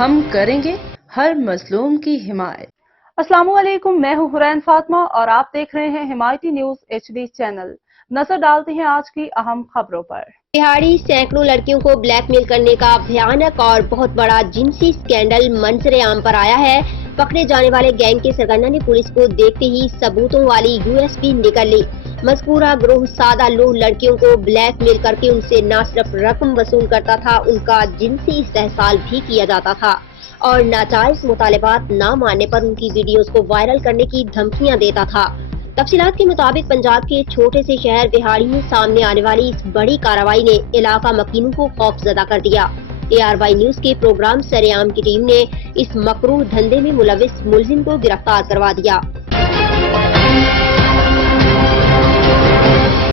हम करेंगे हर मजलूम की हिमायत। अस्सलामुअलैकुम, मैं हूं हुरैन फातिमा और आप देख रहे हैं हिमायती न्यूज HD चैनल। नजर डालते हैं आज की अहम खबरों पर। बिहाड़ी सैकड़ों लड़कियों को ब्लैकमेल करने का भयानक और बहुत बड़ा जिनसी स्कैंडल मंजरे आम पर आया है। पकड़े जाने वाले गैंग के सरगना ने पुलिस को देखते ही सबूतों वाली USB निकल ली। मज़कूरा गिरोह सादा लोग लड़कियों को ब्लैकमेल करके उनसे न सिर्फ रकम वसूल करता था, उनका जिनसी इस्तेहसाल भी किया जाता था और नाजायज मुतालबात न मानने पर उनकी वीडियोस को वायरल करने की धमकियां देता था। तफसीलात के मुताबिक पंजाब के छोटे से शहर बिहाड़ी में सामने आने वाली इस बड़ी कार्रवाई ने इलाका मकीनों को खौफजदा कर दिया। ARY न्यूज के प्रोग्राम सरेआम की टीम ने इस मकरूह धंधे में मुलविस मुलजिम को गिरफ्तार करवा दिया।